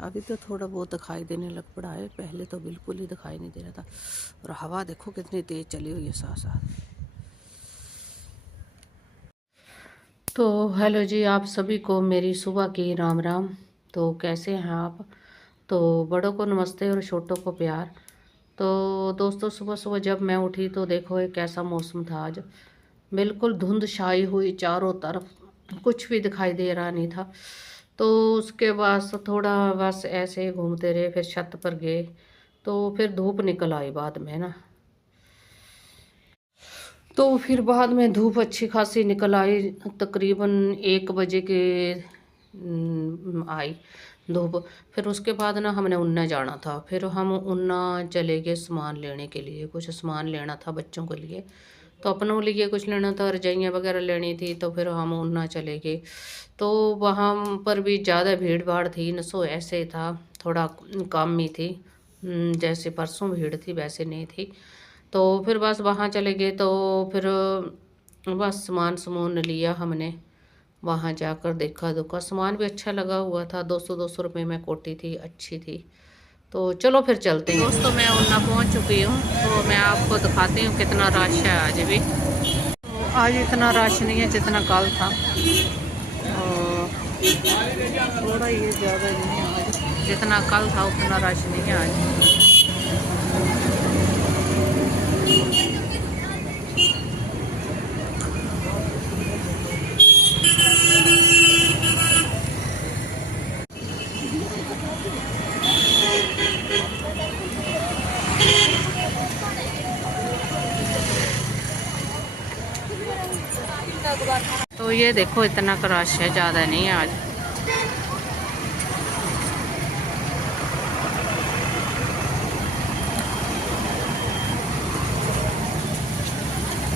अभी तो थोड़ा बहुत दिखाई देने लग पड़ा है, पहले तो बिल्कुल ही दिखाई नहीं दे रहा था। और हवा देखो कितनी तेज चली हुई है साथ साथ। तो हेलो जी, आप सभी को मेरी सुबह की राम राम। तो कैसे हैं आप? तो बड़ों को नमस्ते और छोटों को प्यार। तो दोस्तों, सुबह सुबह जब मैं उठी तो देखो एक कैसा मौसम था आज। बिल्कुल धुंध छाई हुई चारों तरफ, कुछ भी दिखाई दे रहा नहीं था। तो उसके बाद से थोड़ा बस ऐसे ही घूमते रहे, फिर छत पर गए तो फिर धूप निकल आई बाद में ना। तो फिर बाद में धूप अच्छी खासी निकल आई, तकरीबन 1 बजे के आई धूप। फिर उसके बाद ना हमने उन्ना जाना था, फिर हम उन्ना चले गए सामान लेने के लिए। कुछ सामान लेना था बच्चों के लिए, तो अपनों लिए कुछ लेना था, रजाइयाँ वगैरह लेनी थी। तो फिर हम उन्ना चले गए। तो वहाँ पर भी ज़्यादा भीड़ भाड़ थी न, सो ऐसे था थोड़ा कम ही थी। जैसे परसों भीड़ थी वैसे नहीं थी। तो फिर बस वहाँ चले गए। तो फिर बस सामान समून लिया हमने। वहाँ जाकर देखा दुखा, सामान भी अच्छा लगा हुआ था। 200 रुपये में कोटी थी, अच्छी थी। तो चलो फिर चलते हैं। दोस्तों, मैं उन्ना पहुँच चुकी हूँ, तो मैं आपको दिखाती हूँ कितना रश है आज भी। तो आज इतना रश नहीं है जितना कल था, और थोड़ा ये ज़्यादा नहीं है आज। जितना कल था उतना रश नहीं है आज। तो ये देखो इतना का रश है, ज़्यादा नहीं है आज।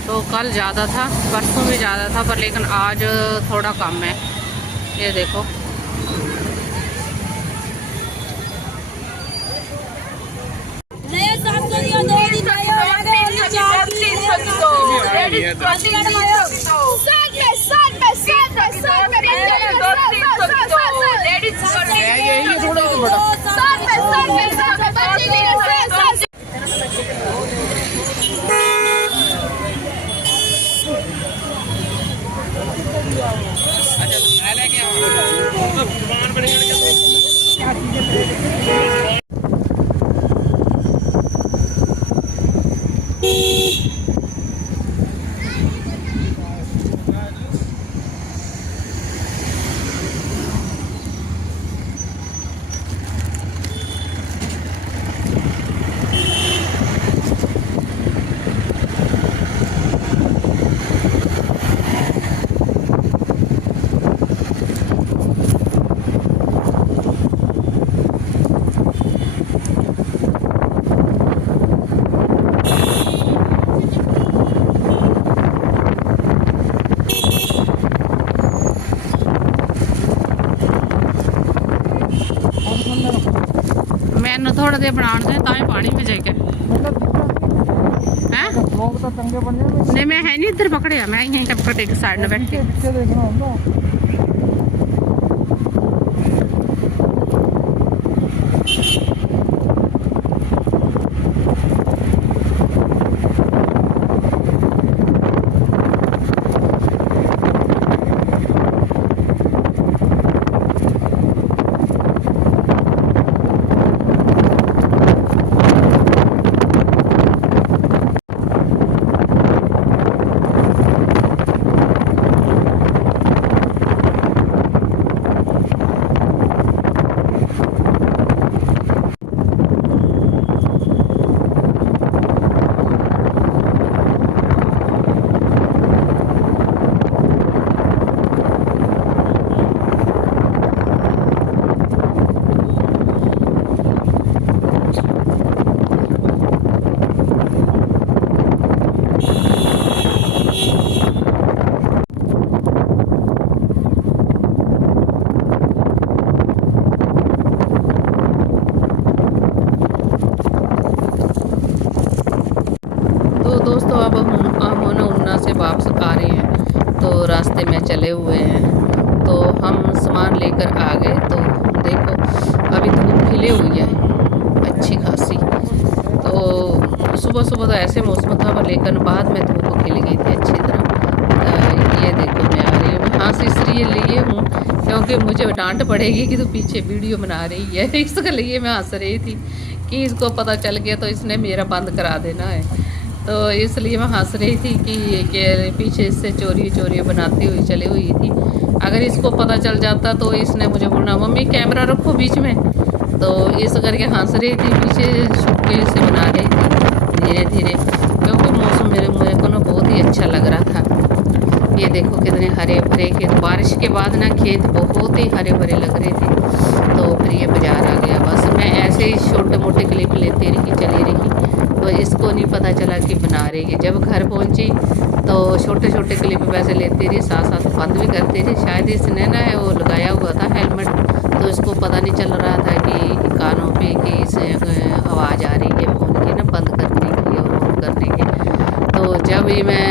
तो कल ज़्यादा था, परसों भी ज़्यादा था, पर लेकिन आज थोड़ा कम है। ये देखो मैंने थोड़ा देर बनाने दे, ताई पानी में जाके हैं लोग तो चंगे बन जाए। नहीं, मैं है नहीं इधर पकड़े, मैं यहीं टपकटे के साइड में बैठ के देखना होगा। दोस्तों, अब हम उन्ना से वापस आ रहे हैं, तो रास्ते में चले हुए हैं। तो हम सामान लेकर आ गए। तो देखो अभी सुबह तो ऐसे मौसम था, लेकिन बाद में धूप खिल गई थी अच्छी तरह। ये देखो मैं आ रही हूँ, हंस इसलिए लिए हूँ क्योंकि मुझे डांट पड़ेगी कि तू पीछे वीडियो बना रही है। इसके लिए मैं हंस रही थी कि इसको पता चल गया तो इसने मेरा बंद करा देना है, तो इसलिए मैं हंस रही थी कि पीछे से चोरी बनाती हुई चली हुई थी। अगर इसको पता चल जाता तो इसने मुझे बोलना मम्मी कैमरा रखो बीच में, तो इस करके हंस रही थी, पीछे छुपके से बना रही थी धीरे धीरे, क्योंकि मौसम मेरे को ना बहुत ही अच्छा लग रहा था। ये देखो कितने हरे भरे खेत, बारिश के बाद ना खेत बहुत ही हरे भरे लग रहे थे। तो फिर ये बाजार आ गया, बस मैं ऐसे ही छोटे मोटे क्लिप लेती रही चली रही, तो इसको नहीं पता चला कि बना रही है। जब घर पहुंची तो छोटे छोटे क्लिप वैसे लेती रही, साथ साथ बंद भी करती रही। शायद इसने ना वो लगाया हुआ था हेलमेट, तो इसको पता नहीं चल रहा था कि कानों पे कि इसे आवाज़ आ रही है फ़ोन की ना बंद करने की और ऑन करने की। तो जब ही मैं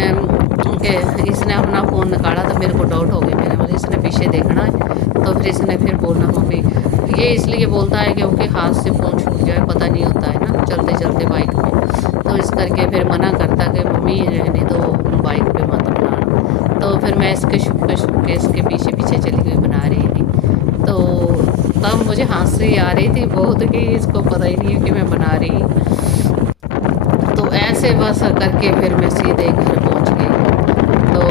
इसने अपना फ़ोन निकाला तो मेरे को डाउट हो गया, मैंने बोला इसने पीछे देखना है। तो फिर इसने फिर बोलना मम्मी, ये इसलिए बोलता है क्योंकि हाथ से फ़ोन छूट जाए, पता नहीं होता है ना चलते चलते बाइक में, तो इस करके फिर मना करता कि मम्मी रहने दो बाइक पे मत बनाना। तो फिर मैं इसके छुपके इसके पीछे पीछे चली गई बना रही थी। तो तब मुझे हंसी आ रही थी बहुत कि इसको पता ही नहीं है कि मैं बना रही। तो ऐसे बस करके फिर मैं सीधे घर पहुंच गई। तो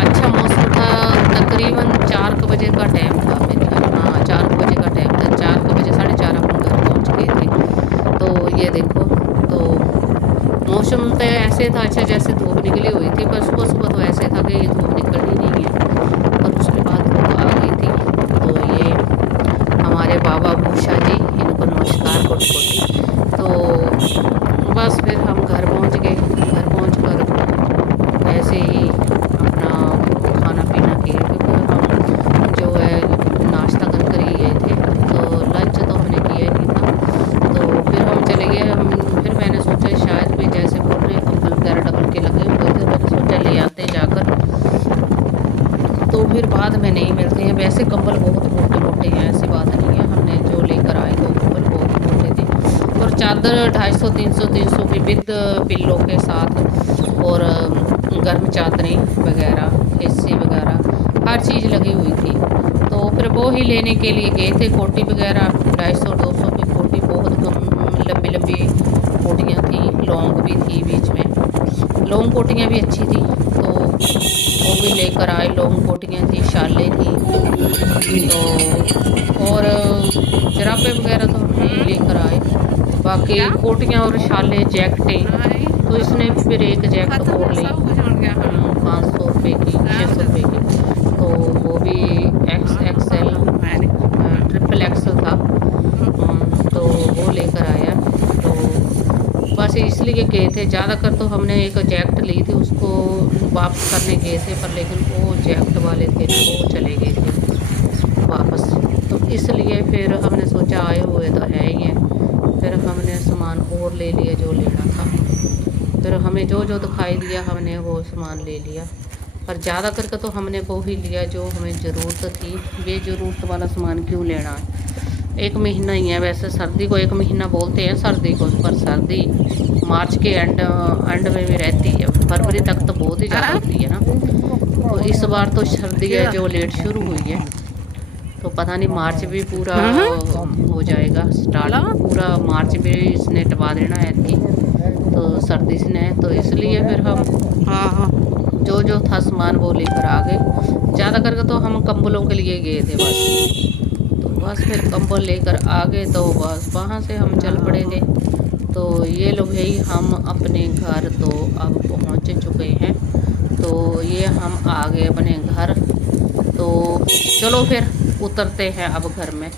अच्छा मौसम था, तकरीबन 4 बजे का टाइम था मेरे घर, हाँ 4 बजे का टाइम था, 4 बजे 4:30 अपन घर पहुंच गए थे। तो ये देखो, तो मौसम तो ऐसे था अच्छा जैसे धूप निकली हुई थी, पर सुबह सुबह तो ऐसे था कि ये धूप निकलनी नहीं है, पर उसके बाद धूप आ गई थी। तो ये हमारे बाबा भूषा जी, इनको नमस्कार कोटि कोटि। तो बस फिर हम घर पहुंच गए, घर पहुँच कर ऐसे ही अपना खाना पीना किया, क्योंकि हम जो है नाश्ता कर ही गए थे, तो लंच तो हमने किया ही नहीं था। तो फिर हम चले गए, फिर मैंने सोचा शायद भी जैसे बोल रहे कंबल वगैरह डबल के लगे हुए थे, मैंने सोचा ले आते जाकर। तो फिर बाद में नहीं मिलते हैं, वैसे कंबल बहुत मोटे मोटे हैं, ऐसी बात नहीं है, हमने जो लेकर आए तो कंबल बहुत मोटे थे। और चादर 250-300 की विद पिल्लो के साथ, और गर्म चादरें वगैरह, एसी वगैरह हर चीज़ लगी हुई थी। तो फिर वो ही लेने के लिए गए थे। कोटी वगैरह 250-200 की कोटी, बहुत लंबी लंबी कोटियाँ थी, लॉन्ग भी थी, बीच में लॉन्ग कोटियाँ भी अच्छी थी, तो वो भी लेकर आए। लॉन्ग कोटियाँ थी, शालें थी, तो और जराबे वगैरह तो हम लेकर आए। बाकी कोटियाँ और शालें, जैकटें, तो इसने फिर एक जैकेट और ली 500 रुपये की, 600 रुपये की, तो वो भी XXL XXL था, तो वो लेकर आया। तो बस इसलिए गए थे, ज़्यादातर तो हमने एक जैकेट ली थी, उसको वापस करने गए थे, पर लेकिन वो जैकेट वाले थे ना वो चले गए थे वापस, तो इसलिए फिर हमने सोचा आए हुए तो है ही है, फिर हमने सामान और ले लिया जो लेना था। फिर हमें जो जो दिखाई दिया हमने वो सामान ले लिया, पर ज़्यादा करके तो हमने वो ही लिया जो हमें ज़रूरत थी। बेज़रूरत वाला सामान क्यों लेना है, 1 महीना ही है, वैसे सर्दी को 1 महीना बोलते हैं सर्दी को, पर सर्दी मार्च के एंड में भी रहती है, फरवरी तक तो बहुत ही ज़्यादा होती है ना। तो इस बार तो सर्दी है जो लेट शुरू हुई है, तो पता नहीं मार्च भी पूरा हो जाएगा स्टार्ट, पूरा मार्च भी इसने टपा देना है कि, तो सर्दी से ने, तो इसलिए फिर हम जो जो था सामान वो लेकर आ गए। ज़्यादा करके तो हम कंबलों के लिए गए थे बस, तो बस फिर कंबल लेकर आ गए, तो बस वहाँ से हम चल पड़े थे। तो ये लोग भाई हम अपने घर तो अब पहुँच चुके हैं, तो ये हम आ गए अपने घर। तो चलो फिर उतरते हैं अब घर में।